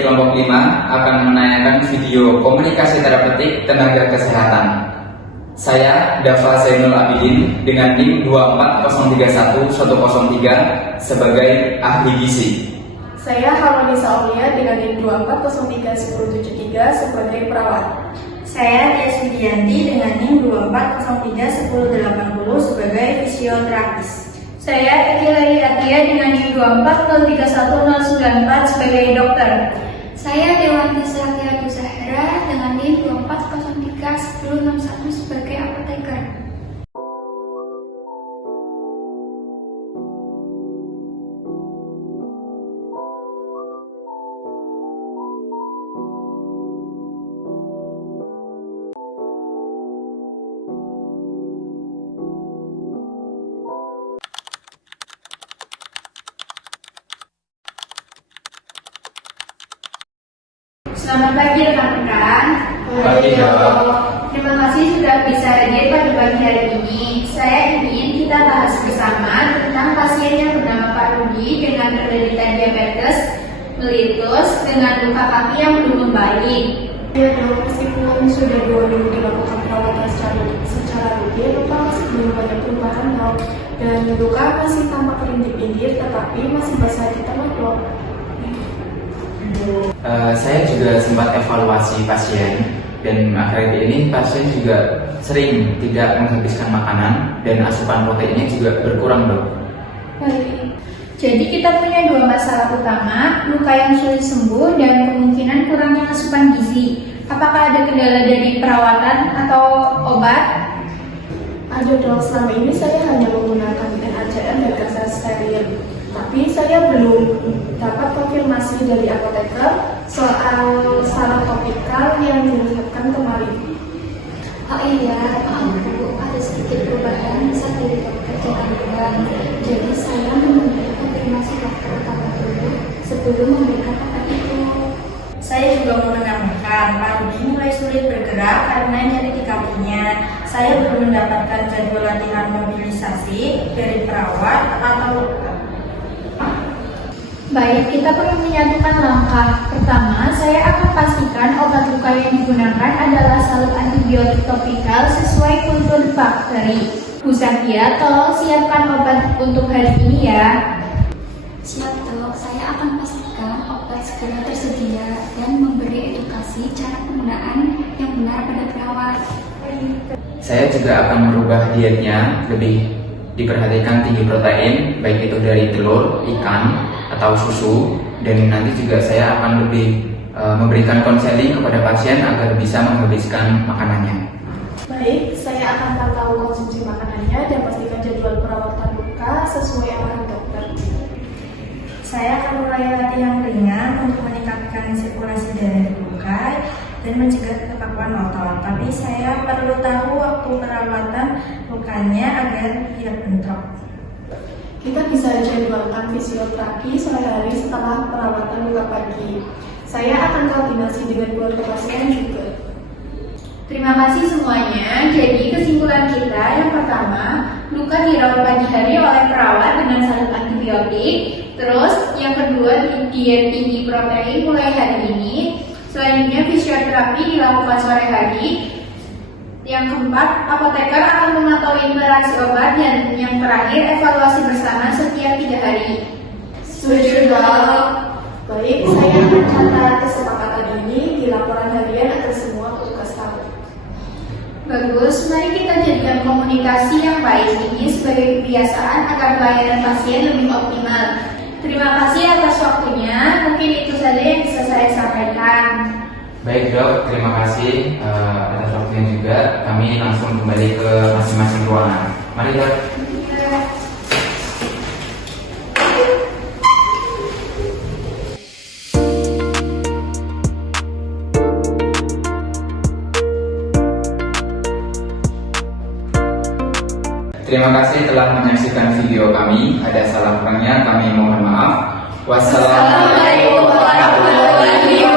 dari kelompok 5 akan menanyakan video komunikasi terapeutik tenaga kesehatan. Saya Dava Zainul Abidin dengan NIM 240311103 sebagai ahli gizi. Saya Harmonisa Aulia dengan NIM 2403173 sebagai perawat. Saya Tia Sudianti dengan NIM 2403180 sebagai fisioterapis. Saya Ekilai Atia dengan NIM 2403194 sebagai dokter. Saya Dewanti Sakiatu Zahra dengan NIM 2403161 sebagai apoteker. Selamat pagi rekan-rekan. Pagi, Dok. Terima kasih sudah bisa hadir pada pagi hari ini. Saya ingin kita bahas bersama tentang pasien yang bernama Pak Rudi dengan penderita diabetes mellitus dengan luka kaki yang belum membaik. Ya dok, meskipun sudah 2 minggu dilakukan perawatan secara rutin, luka masih belum banyak perubahan dok. Dan luka masih tampak rintik-rintik, tetapi masih basah di tengah dok. Saya juga sempat evaluasi pasien dan akhir ini pasien juga sering tidak menghabiskan makanan dan asupan proteinnya juga berkurang dok. Baik. Jadi kita punya 2 masalah utama, luka yang sulit sembuh dan kemungkinan kurangnya asupan gizi. Apakah ada kendala dari perawatan atau obat? Ada dok, selama ini saya hanya menggunakan NaCN dan gas steril. Tapi saya belum dapat konfirmasi dari apoteker soal saran topikal yang diresepkan kemarin. Oh iya, maaf Bu, ada sedikit perubahan saat dari dokter Jalan. Jadi saya meminta konfirmasi dokter utama dulu sebelum memberikan obat itu. Saya juga mau menambahkan, Pak Rudi mulai sulit bergerak karena nyeri di kakinya. Saya belum mendapatkan jadwal latihan mobilisasi dari perawat atau Baik, kita perlu menyatukan langkah. Pertama, saya akan pastikan obat luka yang digunakan adalah salut antibiotik topikal sesuai kultur bakteri. Bu Zakia, tolong siapkan obat untuk hari ini ya. Siap dok, saya akan pastikan obat segera tersedia dan memberi edukasi cara penggunaan yang benar pada perawat. Saya juga akan merubah dietnya, lebih diperhatikan tinggi protein, baik itu dari telur, ikan, atau susu, dan nanti juga saya akan lebih memberikan konseling kepada pasien agar bisa menghabiskan makanannya. Baik, saya akan pantau konsumsi makanannya dan pastikan jadwal perawatan luka sesuai arahan dokter. saya akan mulai latihan ringan untuk meningkatkan sirkulasi darah di luka dan mencegah kekakuan otot. Tapi saya perlu tahu waktu perawatan lukanya agar tidak bentrok. Kita bisa jadwalkan fisioterapi sore hari setelah perawatan luka pagi. Saya akan koordinasi dengan keluarga pasien juga. Terima kasih semuanya. Jadi kesimpulan kita yang pertama, luka dirawat pagi hari oleh perawat dengan salut antibiotik. Terus yang kedua, diet tinggi protein mulai hari ini. Selanjutnya fisioterapi dilakukan sore hari. Yang keempat, apoteker akan memantau interaksi obat, dan yang terakhir evaluasi bersama setiap 3 hari. Setuju dok. Baik, saya akan catat kesepakatan ini di laporan harian agar semua petugas tahu. Bagus, mari kita jadikan komunikasi yang baik ini sebagai kebiasaan agar pelayanan pasien lebih optimal. Terima kasih atas waktunya, mungkin itu saja yang bisa saya sampaikan. Baik dok, terima kasih atas waktunya juga. Kami langsung kembali ke masing-masing ruangan. Mari dok. Terima kasih telah menyaksikan video kami. Ada salah kurangnya kami mohon maaf. Wassalamualaikum warahmatullahi wabarakatuh.